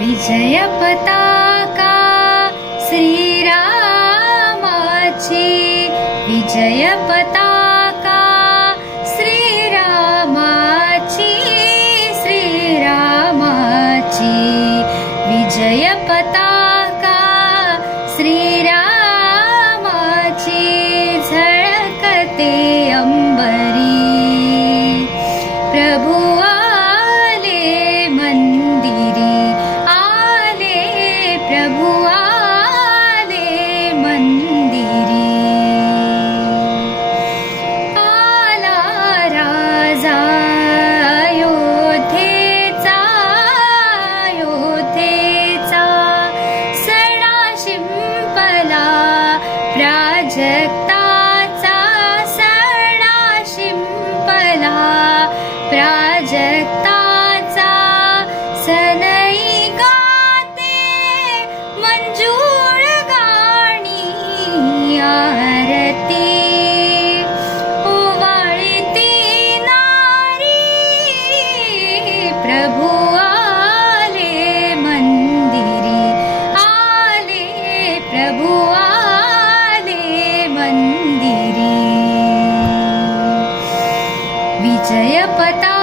विजय पताका श्रीरामाची, विजय पताका श्रीरामाची, श्रीरामाची विजय पताका श्रीरामाची झळकते अंबरी। प्रभु आले मंदिरी, आले प्रभु आले मंदिरी। आला राजा अयोध्येचा, अयोध्येचा सणा शिंपला प्राजक्ताचा, सणा शिंपला प्राजक्ताचा। सनई गाते मंजूळ गाणी, आरती ओवाळती नारी। प्रभु आले मंदिरी, आले प्रभु आले मंदिरी। विजय पताका